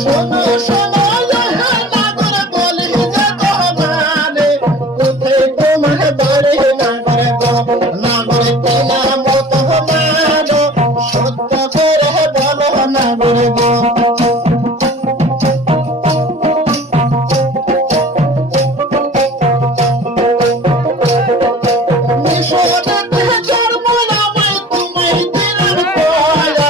শোনো শোনো নাগর বলি যে তোমারে কোথায় তোমার বাড়ি নাগর গো নাগর কি নাম তোমার সত্য করে বলো নাগর গো মিশরেতে জন্ম নামাই তোমায় দিলাম পয়া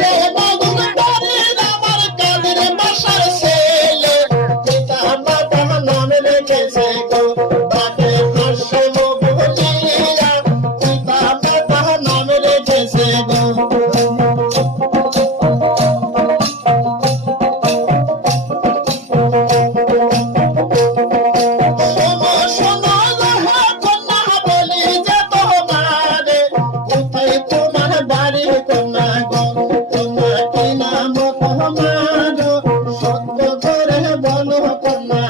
রে মগুন বাড়ির আমার কাদের বাসার ছেলে পিতা মাতা নাম রেখেছে গো বাটে হাসে বলিয়া পিতা মাতা নাম রেখেছে গো শোনো শোনো কন্যা বলি যে তোমারে কোথায় তোমার বাড়ি কন্যা গো কন্যা কি নাম তোমার সত্য করে বলো কন্যা